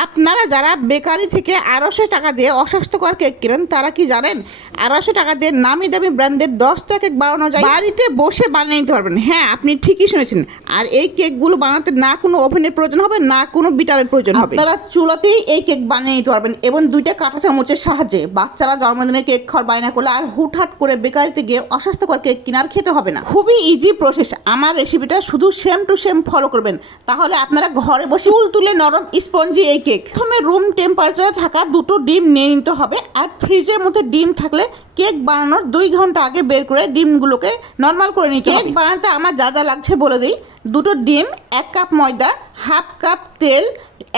আপনারা যারা বেকারি থেকে আড়াইশো টাকা দিয়ে অস্বাস্থ্যকর কেক কিনেন তারা কি জানেন? আড়াইশো টাকা দিয়ে নামি দামি ব্র্যান্ডের দশটা কেক বানানো যায়? বাড়িতে বসে বানিয়ে নিতে পারবেন। হ্যাঁ আপনি ঠিকই শুনেছেন। আর এই কেকগুলো বানাতে না কোনো ওভেনের প্রয়োজন হবে না কোনো বিটারের প্রয়োজন হবে। আপনারা চুলাতেই এই কেক বানিয়ে নিতে পারবেন এবং দুইটা কাঁটা চামচের সাহায্যে। বাচ্চারা জন্মদিনে কেক খাওয়ার বায়না করলে আর হুটহাট করে বেকারিতে গিয়ে অস্বাস্থ্যকর কেক কেনার খেতে হবে না। খুবই ইজি প্রসেস আমার রেসিপিটা শুধু সেম টু সেম ফলো করবেন। তাহলে আপনারা ঘরে বসে তুল তুলে নরম স্পঞ্জি এই কেক প্রথমে রুম টেম্পারেচারে থাকা দুটো ডিম নিয়ে নিতে হবে আর ফ্রিজের মধ্যে ডিম থাকলে কেক বানানোর দুই ঘণ্টা আগে বের করে ডিমগুলোকে নর্মাল করে নিতে কেক বানাতে আমার যা যা লাগছে বলে দিই। দুটো ডিম এক কাপ ময়দা হাফ কাপ তেল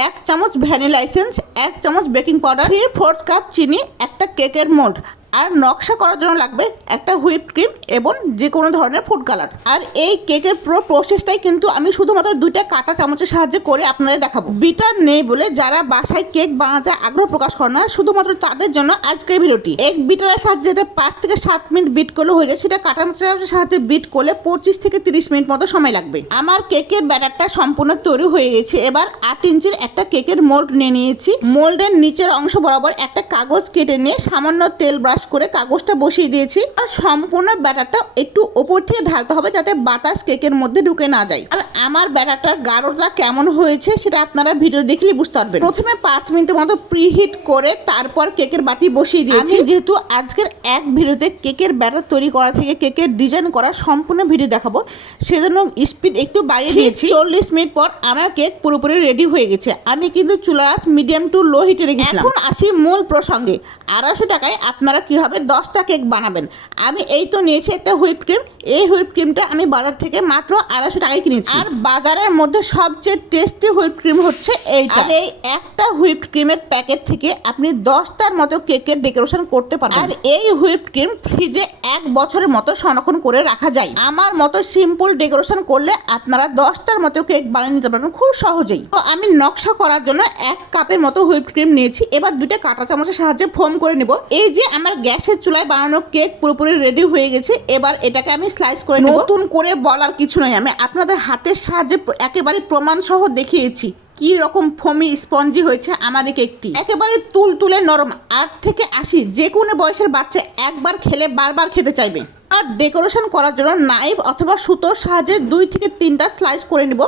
এক চামচ ভ্যানিলাইসেন্স এক চামচ baking powder three fourth cup চিনি একটা কেকের মোল্ড আর নকশা করার জন্য লাগবে একটা হুইপ ক্রিম এবং যে কোনো ধরনের ফুড কালার। আর এই কেকের পুরো প্রসেসটাই কিন্তু আমি শুধুমাত্র দুইটা কাঁটা চামচের সাহায্যে করে আপনাদের দেখাবো। বিটার নেই বলে যারা বাসায় কেক বানাতে আগ্রহ প্রকাশ করে না, শুধুমাত্র তাদের জন্য আজকের ভিডিওটি। এক বিটারের সাহায্যে যেটা পাঁচ থেকে সাত মিনিট বিট করলে হয়ে যায়, সেটা কাঁটা চামচের সাহায্যে বিট করলে পঁচিশ থেকে তিরিশ মিনিট মতো সময় লাগবে। আমার কেকের ব্যাটারটা সম্পূর্ণ তৈরি হয়ে গেছে, এবার আট ইঞ্চির একটা কেকের মোল্ড নিয়ে নিয়েছি। মোল্ডের নিচের অংশ বরাবর একটা কাগজ কেটে নিয়ে সামান্য তেল ব্রাশ করে কাগজটা বসিয়ে দিয়েছি আর সম্পূর্ণ ব্যাটারটা একটু ওপর থেকে ঢালতে হবে যাতে বাতাস কেকের মধ্যে ঢুকে না যায়। আর আমার ব্যাটারটার গাঢ়টা কেমন হয়েছে সেটা আপনারা ভিডিও দেখলে বুঝতে পারবেন। প্রথমে পাঁচ মিনিটের মতো প্রিহিট করে তারপর কেকের বাটি বসিয়ে দিয়েছি। যেহেতু আজকের এক ভিডিওতে কেকের ব্যাটার তৈরি করা থেকে কেকের ডিজাইন করা সম্পূর্ণ ভিডিও দেখাবো সেজন্য স্পিড একটু বাড়িয়ে দিয়েছি। চল্লিশ মিনিট পর আমার কেক পুরোপুরি রেডি হয়ে গেছে। আমি কিন্তু চুলা মিডিয়াম টু লো হিটে রেখেছিলাম। এখন আসি মূল প্রসঙ্গে। আড়াইশো টাকায় আপনারা কীভাবে দশটা কেক বানাবেন? আমি এই তো নিয়েছি একটা হুইপ ক্রিম। এই হুইপ ক্রিমটা আমি বাজার থেকে মাত্র আড়াইশো টাকায় কিনেছি। আর বাজারের মধ্যে সবচেয়ে টেস্টি হুইপ ক্রিম হচ্ছে এইটা। আর এই একটা হুইপ ক্রিমের প্যাকেট থেকে আপনি দশটার মতো কেকের ডেকোরেশন করতে পারবেন। আর এই হুইপ ক্রিম ফ্রিজে এক বছরের মতো সংরক্ষণ করে রাখা যায়। আমার মতো সিম্পল ডেকোরেশন করলে আপনারা দশটার মতো কেক বানিয়ে নিতে পারবেন খুব সহজেই। তো আমি নকশা করার জন্য এক কাপের মতো হুইপ ক্রিম নিয়েছি। এবার দুইটা কাঁটা চামচের সাহায্যে ফোম করে নেব। এই যে আমার গ্যাসের চুলায় বানানো কেক পুরোপুরি রেডি হয়ে গেছে। এবার এটাকে আমি স্লাইস করে নতুন করে বলার কিছু নয় আমি আপনাদের হাতের সাহায্যে একেবারে প্রমাণ সহ দেখিয়েছি কি রকম ফমি স্পঞ্জি হয়েছে আমার এই কেকটি। একেবারে তুল তুলে নরম আট থেকে আশি যে কোনো বয়সের বাচ্চা একবার খেলে বারবার খেতে চাইবে। আর ডেকোরেশন করার জন্য নাইফ অথবা সুতোর সাহায্যে দুই থেকে তিনটা স্লাইস করে নেব।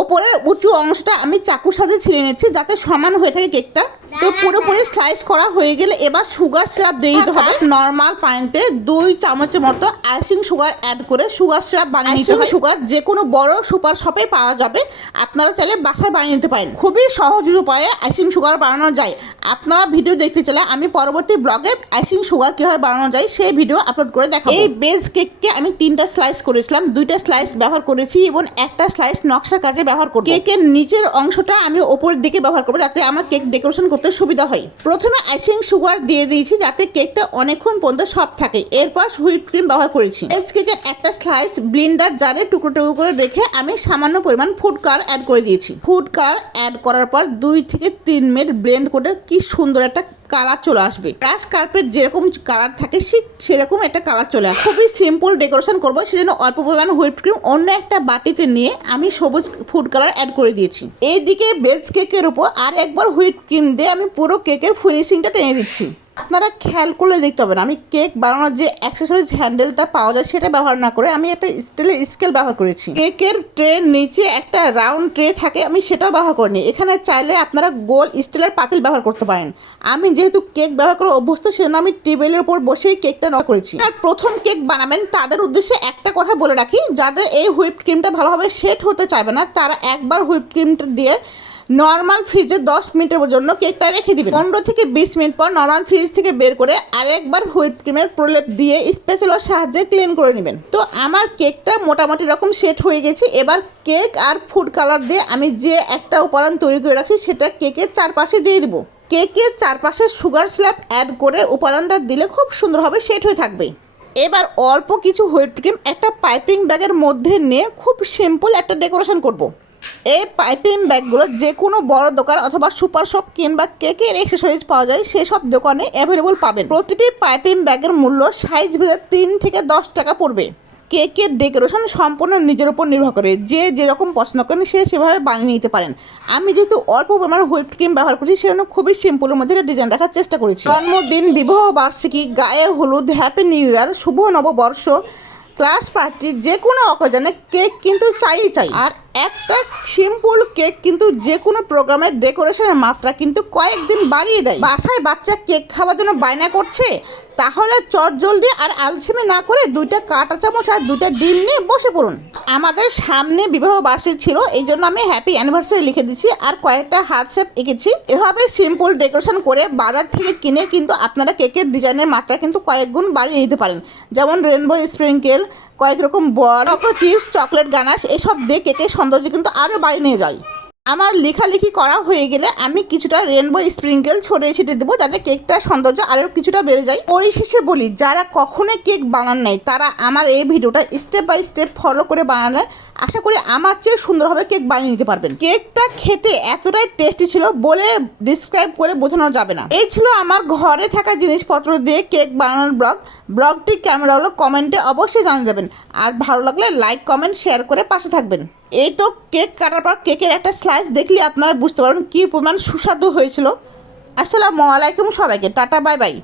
ওপরের উঁচু অংশটা আমি চাকুর সাথে ছিঁড়ে নিচ্ছি যাতে সমান হয়ে থাকে কেকটা। তো পুরোপুরি স্লাইস করা হয়ে গেলে এবার সুগার সিরাপ দিয়ে দিতে হবে। নর্মাল পানিতে দুই চামচের মতো আইসিং সুগার অ্যাড করে সুগার সিরাপ বানিয়ে নিতে হবে সুগার যে কোনো বড় সুপার শপে পাওয়া যাবে। আপনারা চাইলে বাসায় বানিয়ে নিতে পারেন। খুবই সহজ উপায়ে আইসিং সুগার বানানো যায়। আপনারা ভিডিও দেখতে চাইলে আমি পরবর্তী ব্লগে আইসিং সুগার কীভাবে বানানো যায় সেই ভিডিও আপলোড করে দেখাবো। এই বেজ কেককে আমি তিনটা স্লাইস করেছিলাম দুইটা স্লাইস ব্যবহার করেছি এবং একটা স্লাইস নকশার কাজে ব্যবহার করি কেকের নিচের অংশটা আমি ওপরের দিকে ব্যবহার করব যাতে আমার কেক ডেকোরেশন করতে সুবিধা হয়। প্রথমে আইসিং সুগার দিয়ে দিয়েছি যাতে কেকটা অনেকক্ষণ পর্যন্ত সফট থাকে। এরপর হুইপ ক্রিম ব্যবহার করেছি। বেজ কেকের একটা স্লাইস ব্লিন্ডার জারে টুকরো টুকরো করে রেখে আমি সামান্য পরিমাণ ফুড কার অ্যাড করে দিয়েছি। ফুড কার অ্যাড করার পর দুই থেকে তিন মিনিট ব্লেন্ড করে কি সুন্দর একটা কালার চলে আসবে। ব্রাশ কার্পেট যেরকম কালার থাকে, ঠিক সেরকম একটা কালার চলে আসবে। খুবই সিম্পল ডেকোরেশন করব, সেজন্য অল্প পরিমাণ হুইপ ক্রিম অন্য একটা বাটিতে নিয়ে আমি সবুজ ফুড কালার অ্যাড করে দিয়েছি। এইদিকে বেজ কেকের উপর আর একবার হুইপ ক্রিম দিয়ে আমি পুরো কেকের ফিনিশিংটা টেনে দিচ্ছি। আপনারা খেয়াল করলে দেখতে পাবেন, আমি কেক বানানোর যে অ্যাক্সেসরিজ হ্যান্ডেলটা পাওয়া যায় সেটা ব্যবহার না করে আমি একটা স্টিলের স্কেল ব্যবহার করেছি। কেকের ট্রের নিচে একটা রাউন্ড ট্রে থাকে, আমি সেটাও ব্যবহার করিনি। এখানে চাইলে আপনারা গোল স্টিলের পাতিল ব্যবহার করতে পারেন। আমি যেহেতু কেক ব্যবহার করে অভ্যস্ত, সেজন্য আমি টেবিলের উপর বসেই কেকটা ন করেছি। আর প্রথম কেক বানাবেন, তাদের উদ্দেশ্যে একটা কথা বলে রাখি, যাদের এই হুইপ ক্রিমটা ভালোভাবে সেট হতে চাইবে না, তারা একবার হুইপ ক্রিমটা দিয়ে নর্মাল ফ্রিজে দশ মিনিটের জন্য কেকটা রেখে দিবেন। পনেরো থেকে বিশ মিনিট পর নর্মাল ফ্রিজ থেকে বের করে আরেকবার হুইপ ক্রিমের প্রলেপ দিয়ে স্পেশালের সাহায্যে ক্লিন করে নেবেন। তো আমার কেকটা মোটামুটি রকম সেট হয়ে গেছে। এবার কেক আর ফুড কালার দিয়ে আমি যে একটা উপাদান তৈরি করে রাখছি সেটা কেকের চারপাশে দিয়ে দিব। কেকের চারপাশে সুগার স্ল্যাব অ্যাড করে উপাদানটা দিলে খুব সুন্দরভাবে সেট হয়ে থাকবে। এবার অল্প কিছু হুইপ ক্রিম একটা পাইপিং ব্যাগের মধ্যে নিয়ে খুব সিম্পল একটা ডেকোরেশন করব। এই পাইপিং ব্যাগগুলো যে কোনো বড় দোকান অথবা সুপার শপ কিংবা কেকের এক্সেসরিজ পাওয়া যায়, সেসব দোকানে অ্যাভেলেবল পাবেন। প্রতিটি পাইপিং ব্যাগের মূল্য সাইজ ভেদে তিন থেকে দশ টাকা পড়বে। কেকের ডেকোরেশন সম্পূর্ণ নিজের উপর নির্ভর করে। যে যেরকম পছন্দ করেন, সে সেভাবে বানিয়ে নিতে পারেন। আমি যেহেতু অল্প পরিমাণ হুইপ ক্রিম ব্যবহার করছি, সেজন্য খুবই সিম্পলের মধ্যে ডিজাইন রাখার চেষ্টা করেছি। জন্মদিন, বিবাহ বার্ষিকী, গায়ে হলুদ হ্যাপি নিউ ইয়ার শুভ নববর্ষ ক্লাস পার্টি যে কোনো অকেজনে কেক কিন্তু চাই চাই। আর একটা সিম্পল কেক কিন্তু যে কোনো প্রোগ্রামের ডেকোরেশনের মাত্রা কিন্তু কয়েকদিন বাড়িয়ে দেয়। বাসায় বাচ্চা কেক খাওয়ার জন্য বায়না করছে, তাহলে চট জলদি আর আলসেমি না করে দুইটা কাঁটা চামচ আর দুইটা ডিম নিয়ে বসে পড়ুন। আমাদের সামনে বিবাহ বার্ষিক ছিল, এই জন্য আমি হ্যাপি অ্যানিভার্সারি লিখে দিচ্ছি আর কয়েকটা হার্ট শেপ এঁকেছি। এভাবে সিম্পল ডেকোরেশন করে বাজার থেকে কিনে কিন্তু আপনারা কেকের ডিজাইনের মাত্রা কিন্তু কয়েক গুণ বাড়িয়ে দিতে পারেন। যেমন রেনবো স্প্রিঙ্কেল কয়েক রকম বল চিপস চকলেট গানাশ এসব দিয়ে কেকের সৌন্দর্য কিন্তু আরও বাড়িয়ে নিয়ে যায়। আমার লেখালেখি করা হয়ে গেলে আমি কিছুটা রেনবো স্প্রিঙ্কেল ছড়িয়ে ছিটিয়ে দেবো যাতে কেকটার সৌন্দর্য আরও কিছুটা বেড়ে যায়। পরিশেষে বলি, যারা কখনোই কেক বানান নাই, তারা আমার এই ভিডিওটা স্টেপ বাই স্টেপ ফলো করে বানালে আশা করি আমার চেয়ে সুন্দরভাবে কেক বানিয়ে নিতে পারবেন। কেকটা খেতে এতটাই টেস্টি ছিল বলে ডিসক্রাইব করে বোঝানো যাবে না। এই ছিল আমার ঘরে থাকা জিনিসপত্র দিয়ে কেক বানানোর ব্লগ ব্লগটি ক্যামেরা হলো কমেন্টে অবশ্যই জানিয়ে দেবেন। আর ভালো লাগলে লাইক, কমেন্ট, শেয়ার করে পাশে থাকবেন। এই তো কেক কাটার পর কেকের একটা স্লাইস দেখলে আপনারা বুঝতে পারবেন কী পরিমাণ সুস্বাদু হয়েছিল। আসসালামু আলাইকুম সবাইকে। Tata, bye bye.